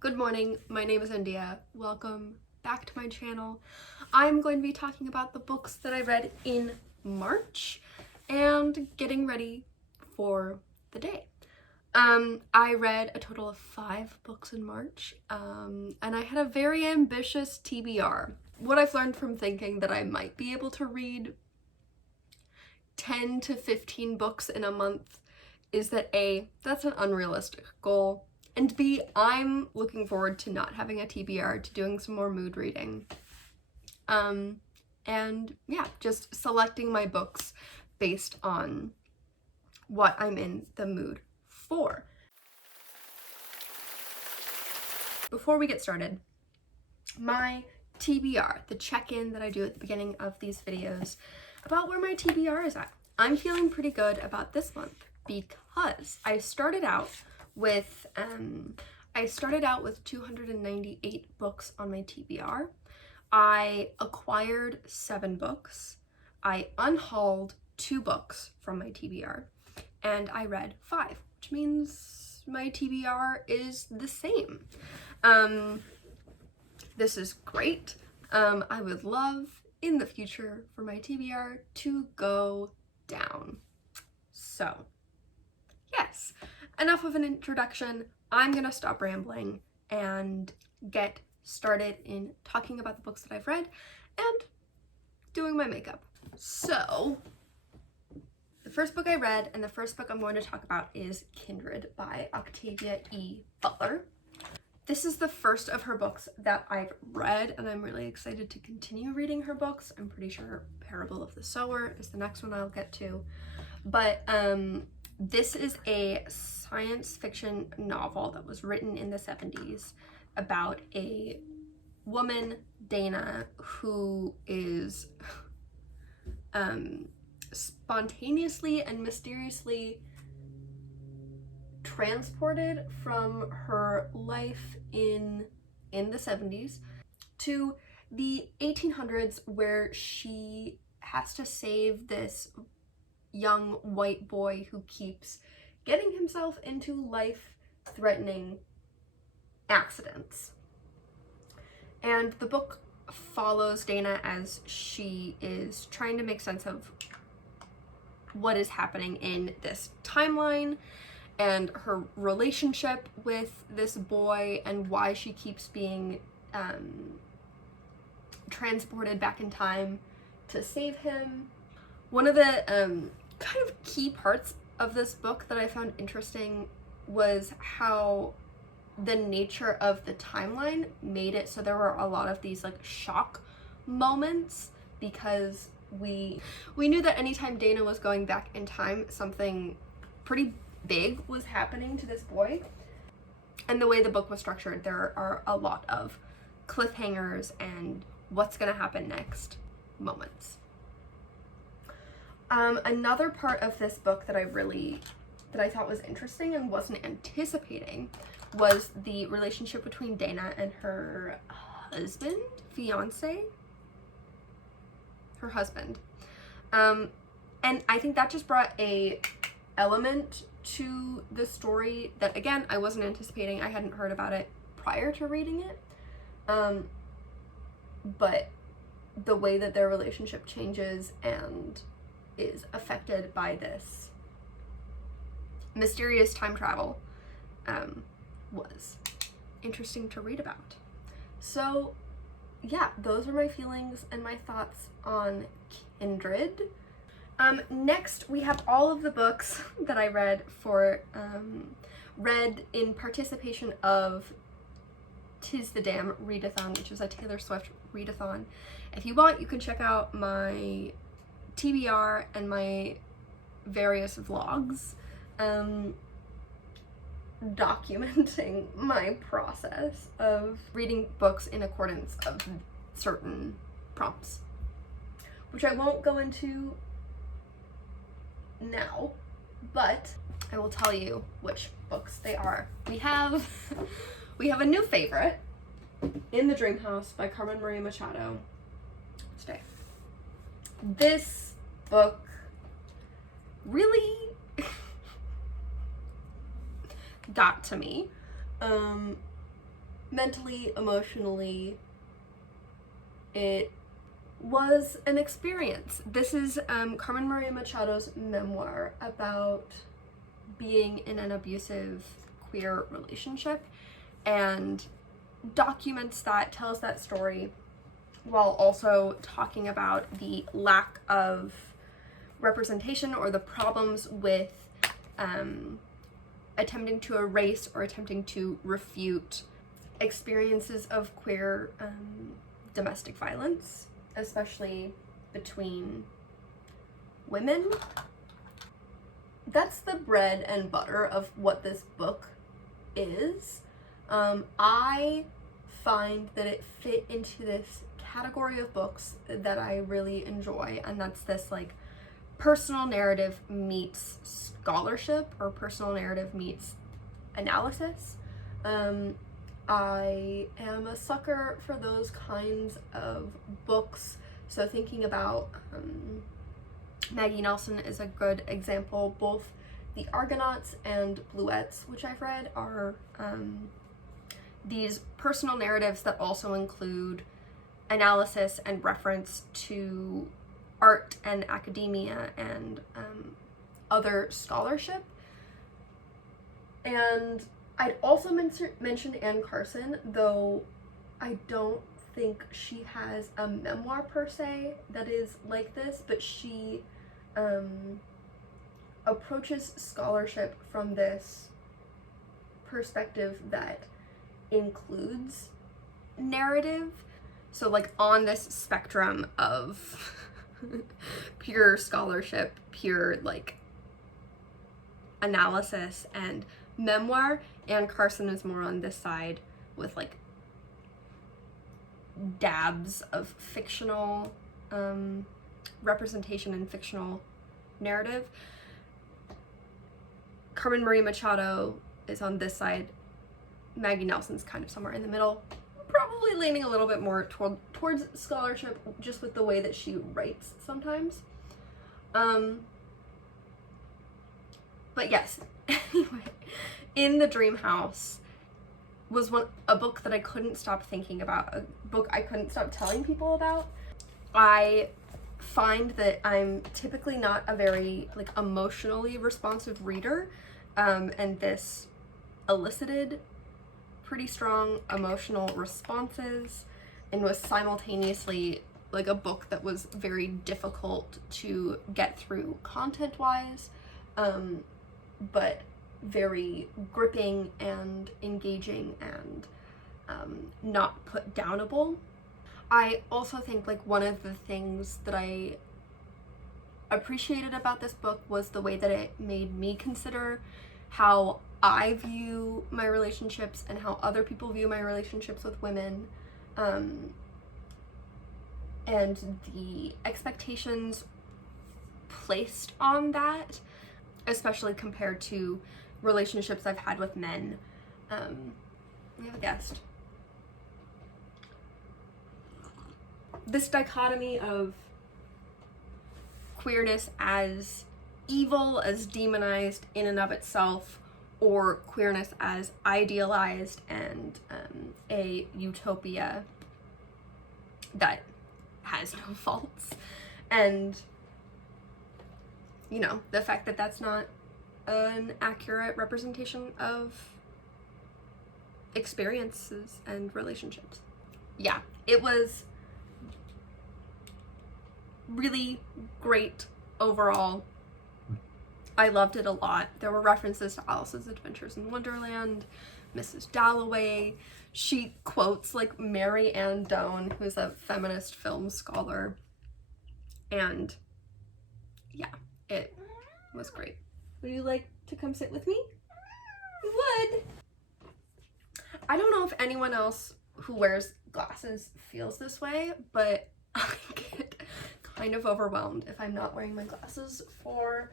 Good morning, my name is India. Welcome back to my channel. I'm going to be talking about the books that I read in March and getting ready for the day. I read a total of 5 books in March, and I had a very ambitious TBR. What I've learned from thinking that I might be able to read 10 to 15 books in a month is that A, that's an unrealistic goal, and B, I'm looking forward to not having a TBR, to doing some more mood reading. And yeah, just selecting my books based on what I'm in the mood for. Before we get started, my TBR, the check-in that I do at the beginning of these videos about where my TBR is at. I'm feeling pretty good about this month because I started out with 298 books on my TBR. I acquired 7 books. I unhauled 2 books from my TBR, and I read 5, which means my TBR is the same. This is great. I would love in the future for my TBR to go down. So, yes, enough of an introduction. I'm gonna stop rambling and get started in talking about the books that I've read and doing my makeup. So, the first book I read and the first book I'm going to talk about is Kindred by Octavia E. Butler. This is the first of her books that I've read, and I'm really excited to continue reading her books. I'm pretty sure Parable of the Sower is the next one I'll get to. But this is a science fiction novel that was written in the 70s about a woman, Dana, who is spontaneously and mysteriously transported from her life in the 70s to the 1800s, where she has to save this young white boy who keeps getting himself into life-threatening accidents. And the book follows Dana as she is trying to make sense of what is happening in this timeline and her relationship with this boy and why she keeps being transported back in time to save him. One of the kind of key parts of this book that I found interesting was how the nature of the timeline made it so there were a lot of these like shock moments, because we knew that anytime Dana was going back in time, something pretty big was happening to this boy. And the way the book was structured, there are a lot of cliffhangers and what's gonna happen next moments. Another part of this book that I thought was interesting and wasn't anticipating was the relationship between Dana and her husband, her husband. And I think that just brought a element to the story that, again, I wasn't anticipating. I hadn't heard about it prior to reading it. But the way that their relationship changes and is affected by this mysterious time travel was interesting to read about. So yeah, those are my feelings and my thoughts on Kindred. Next, we have all of the books that I read in participation of Tis the Damn Readathon, which is a Taylor Swift readathon. If you want, you can check out my TBR and my various vlogs documenting my process of reading books in accordance of certain prompts, which I won't go into now, but I will tell you which books they are. We have a new favorite, In the Dream House by Carmen Maria Machado. Stay. This book really got to me. mentally, emotionally, it was an experience. This is Carmen Maria Machado's memoir about being in an abusive queer relationship, and documents that, tells that story, while also talking about the lack of representation or the problems with attempting to erase or attempting to refute experiences of queer domestic violence, especially between women. That's the bread and butter of what this book is. I find that it fit into this category of books that I really enjoy, and that's this like personal narrative meets scholarship, or personal narrative meets analysis. I am a sucker for those kinds of books, so thinking about Maggie Nelson is a good example. Both the Argonauts and Bluets, which I've read, are these personal narratives that also include analysis and reference to art and academia and other scholarship. And I'd also mention Anne Carson, though I don't think she has a memoir per se that is like this, but she approaches scholarship from this perspective that includes narrative. So like on this spectrum of pure scholarship, pure like analysis and memoir, Anne Carson is more on this side with like dabs of fictional representation and fictional narrative. Carmen Maria Machado is on this side. Maggie Nelson's kind of somewhere in the middle, probably leaning a little bit more towards scholarship, just with the way that she writes sometimes. But yes, anyway, In the Dream House was a book that I couldn't stop thinking about, a book I couldn't stop telling people about. I find that I'm typically not a very like emotionally responsive reader, and this elicited pretty strong emotional responses and was simultaneously like a book that was very difficult to get through content-wise, but very gripping and engaging and not put downable. I also think like one of the things that I appreciated about this book was the way that it made me consider how I view my relationships and how other people view my relationships with women, and the expectations placed on that, especially compared to relationships I've had with men. We have a guest. This dichotomy of queerness as evil, as demonized in and of itself, or queerness as idealized and a utopia that has no faults. And, you know, the fact that that's not an accurate representation of experiences and relationships. Yeah, it was really great overall. I loved it a lot. There were references to Alice's Adventures in Wonderland, Mrs. Dalloway. She quotes like Mary Ann Doan, who's a feminist film scholar. And yeah, it was great. Would you like to come sit with me? You would. I don't know if anyone else who wears glasses feels this way, but I get kind of overwhelmed if I'm not wearing my glasses for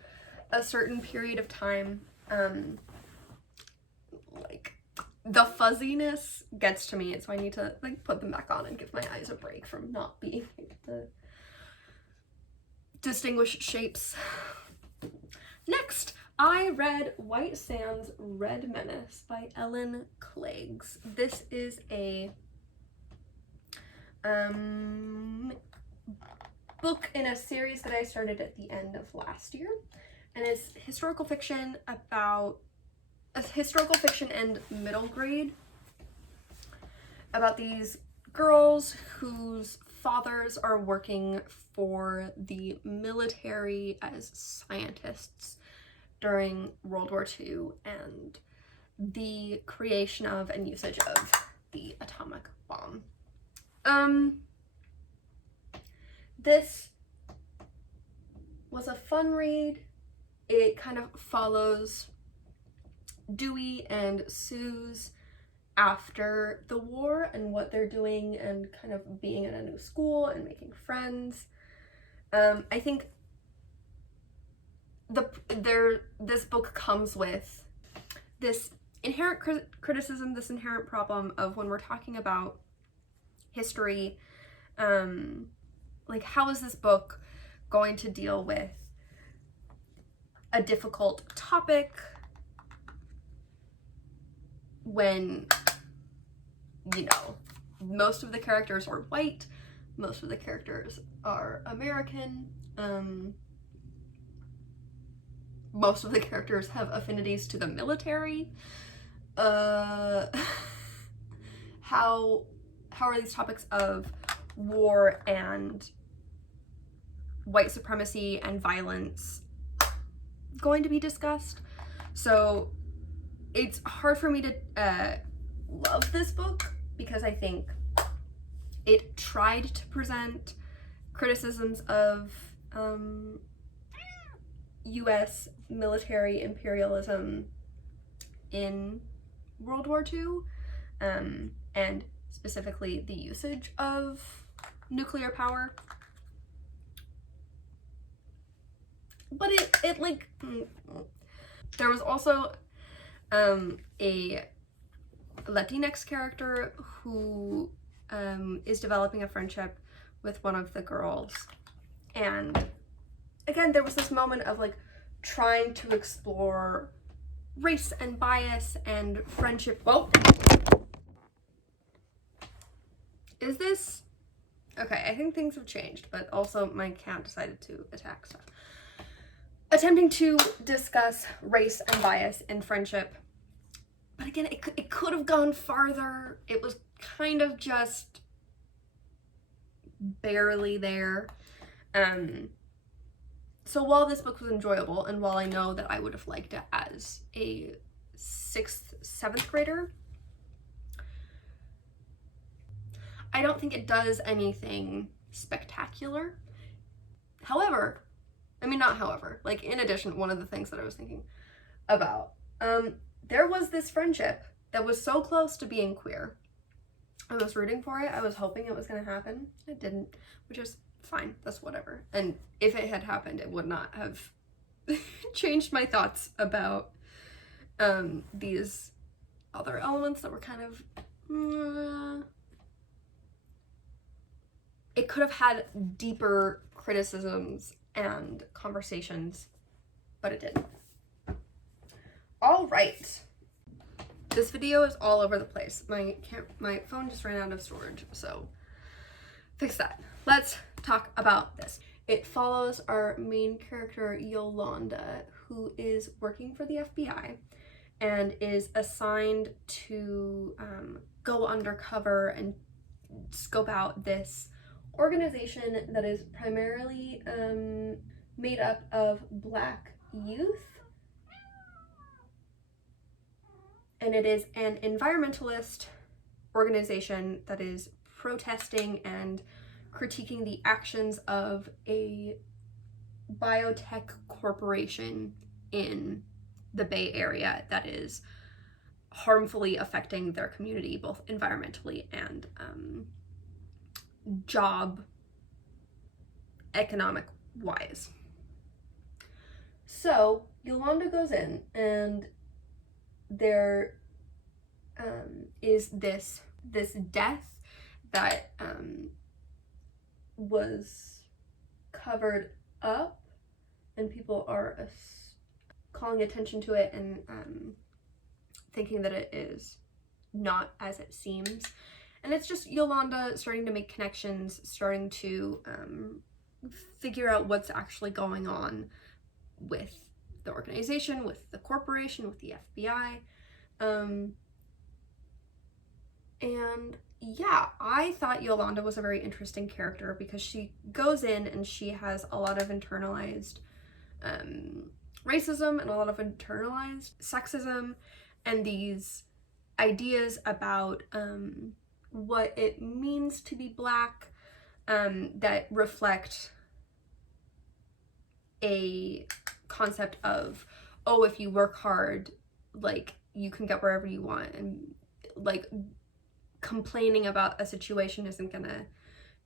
a certain period of time. Like the fuzziness gets to me, so I need to like put them back on and give my eyes a break from not being able to distinguish shapes. Next, I read White Sands Red Menace by Ellen Cleggs. This is a book in a series that I started at the end of last year, and it's historical fiction and middle grade about these girls whose fathers are working for the military as scientists during World War II and the creation of and usage of the atomic bomb. This was a fun read. It kind of follows Dewey and Sue's after the war and what they're doing and kind of being in a new school and making friends. I think this book comes with this inherent criticism, this inherent problem of when we're talking about history, like how is this book going to deal with a difficult topic when, you know, most of the characters are white, most of the characters are American, most of the characters have affinities to the military. How are these topics of war and white supremacy and violence going to be discussed? So it's hard for me to love this book because I think it tried to present criticisms of US military imperialism in World War II, and specifically the usage of nuclear power. But it like, there was also a Latinx character who is developing a friendship with one of the girls, and again there was this moment of like trying to explore race and bias and friendship. Whoa, is this okay? I think things have changed, but also my cat decided to attack stuff. Attempting to discuss race and bias in friendship, but again, it could have gone farther. It was kind of just barely there. So while this book was enjoyable, and while I know that I would have liked it as a 6th, 7th grader, I don't think it does anything spectacular. However, like in addition, one of the things that I was thinking about, there was this friendship that was so close to being queer. I was rooting for it. I was hoping it was going to happen. It didn't, which is fine. That's whatever. And if it had happened, it would not have changed my thoughts about these other elements that were kind of... It could have had deeper criticisms and conversations, but it didn't. All right. This video is all over the place. My phone just ran out of storage, so fix that. Let's talk about this. It follows our main character, Yolanda, who is working for the FBI and is assigned to go undercover and scope out this organization that is primarily made up of Black youth. And it is an environmentalist organization that is protesting and critiquing the actions of a biotech corporation in the Bay Area that is harmfully affecting their community, both environmentally and job economic wise. So Yolanda goes in, and there is this death that was covered up, and people are calling attention to it and thinking that it is not as it seems. And it's just Yolanda starting to make connections, starting to figure out what's actually going on with the organization, with the corporation, with the FBI. And yeah, I thought Yolanda was a very interesting character because she goes in and she has a lot of internalized racism and a lot of internalized sexism and these ideas about what it means to be Black that reflect a concept of, oh, if you work hard, like, you can get wherever you want, and like complaining about a situation isn't gonna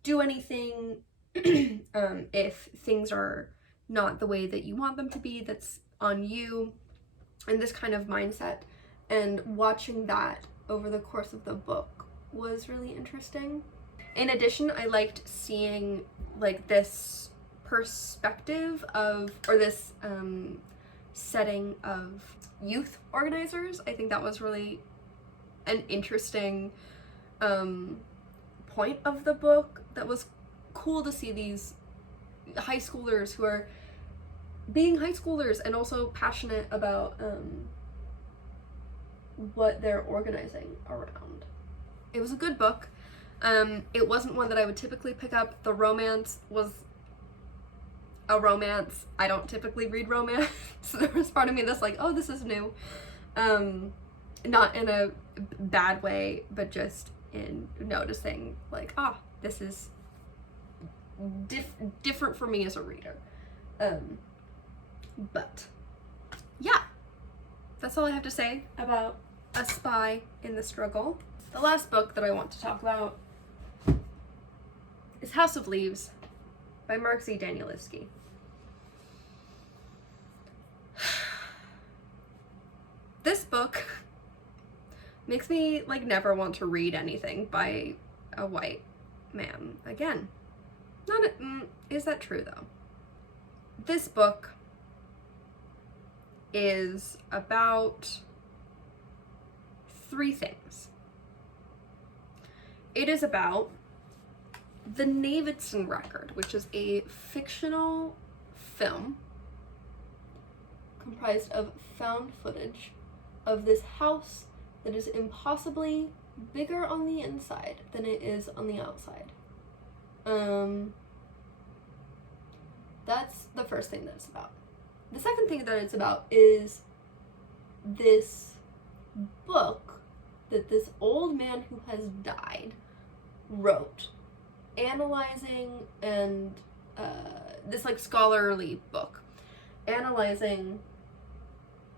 do anything. If things are not the way that you want them to be, that's on you, and this kind of mindset. And watching that over the course of the book was really interesting. In addition, I liked seeing like this perspective of, or this setting of youth organizers. I think that was really an interesting point of the book. That was cool to see these high schoolers who are being high schoolers and also passionate about what they're organizing around. It was a good book. It wasn't one that I would typically pick up. The romance was a romance. I don't typically read romance. So there was part of me that's like, oh, this is new. Not in a bad way, but just in noticing like, this is different for me as a reader. But yeah, that's all I have to say about A Spy in the Struggle. The last book that I want to talk about is House of Leaves by Marxie Danielski. This book makes me like never want to read anything by a white man again. Is that true though? This book is about 3 things. It is about the Davidson Record, which is a fictional film comprised of found footage of this house that is impossibly bigger on the inside than it is on the outside. That's the first thing that it's about. The second thing that it's about is this book that this old man who has died wrote, analyzing, and this like scholarly book, analyzing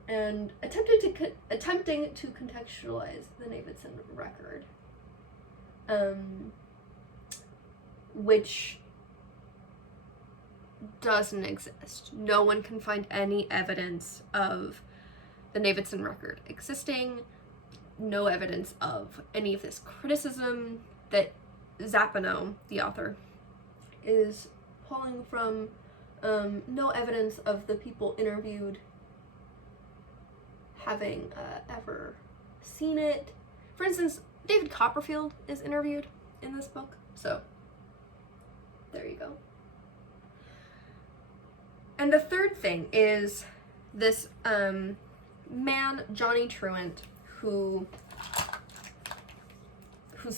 and attempting to contextualize the Davidson Record, which doesn't exist. No one can find any evidence of the Davidson Record existing. No evidence of any of this criticism that Zappano, the author, is pulling from. No evidence of the people interviewed having ever seen it. For instance, David Copperfield is interviewed in this book, so there you go. And the third thing is this man, Johnny Truant, whose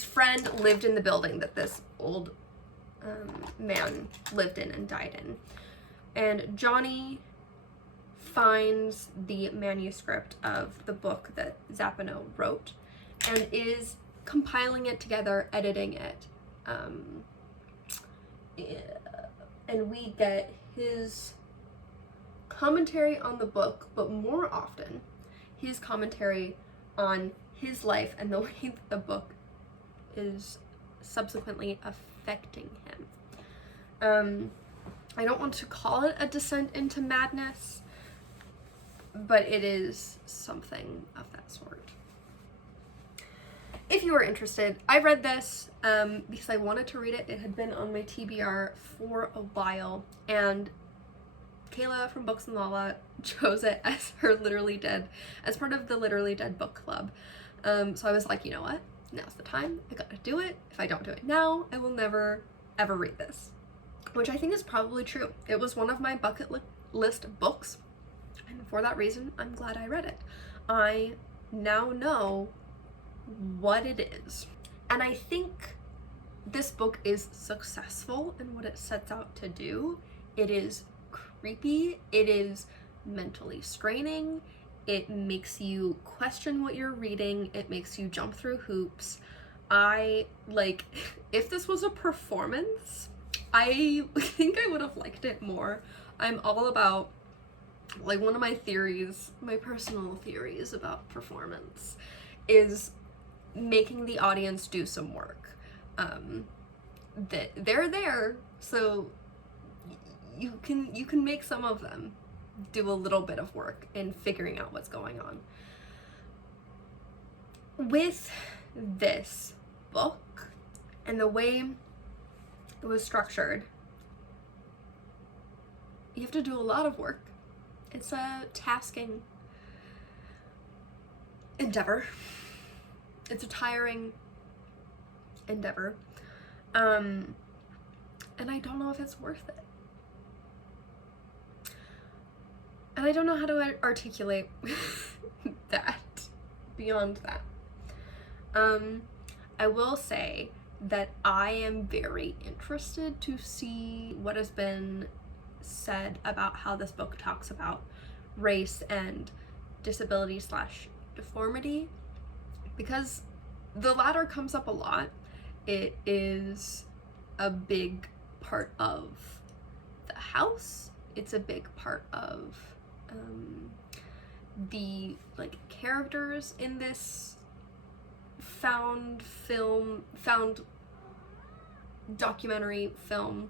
friend lived in the building that this old man lived in and died in. And Johnny finds the manuscript of the book that Zappano wrote and is compiling it together, editing it. And we get his commentary on the book, but more often his commentary on his life and the way that the book is subsequently affecting him. I don't want to call it a descent into madness, but it is something of that sort. If you are interested, I read this because I wanted to read it. It had been on my TBR for a while, and Kayla from Books and Lala chose it as her Literally Dead, as part of the Literally Dead book club. So I was like, you know what? Now's the time. I gotta do it. If I don't do it now, I will never, ever read this. Which I think is probably true. It was one of my bucket list books, and for that reason, I'm glad I read it. I now know what it is. And I think this book is successful in what it sets out to do. It is creepy. It is mentally straining. It makes you question what you're reading. It makes you jump through hoops. If this was a performance, I think I would have liked it more. I'm all about, like, one of my theories, my personal theories about performance is making the audience do some work. That they're there, so you can make some of them do a little bit of work in figuring out what's going on. With this book and the way it was structured, you have to do a lot of work. It's a tasking endeavor. It's a tiring endeavor. And I don't know if it's worth it. And I don't know how to articulate that beyond that. I will say that I am very interested to see what has been said about how this book talks about race and disability / deformity, because the latter comes up a lot. It is a big part of the house. It's a big part of the characters in this found documentary film.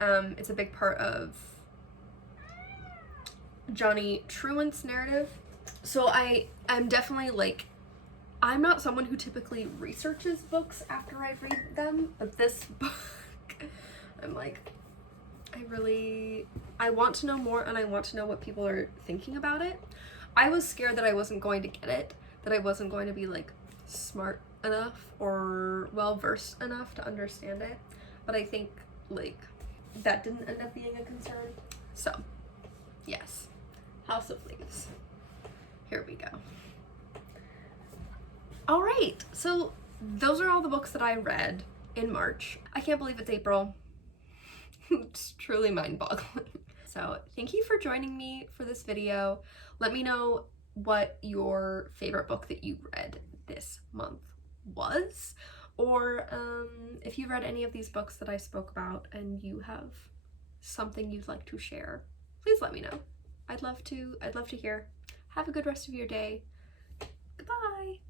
It's a big part of Johnny Truant's narrative. So I'm definitely I'm not someone who typically researches books after I read them, but this book, I'm like, I want to know more, and I want to know what people are thinking about it. I was scared that I wasn't going to get it, that I wasn't going to be smart enough or well-versed enough to understand it, but I think that didn't end up being a concern. So yes, House of Leaves, here we go. All right, so those are all the books that I read in March. I can't believe it's April. It's truly mind-boggling. So thank you for joining me for this video. Let me know what your favorite book that you read this month was, or if you read any of these books that I spoke about and you have something you'd like to share, please let me know. I'd love to hear. Have a good rest of your day. Goodbye.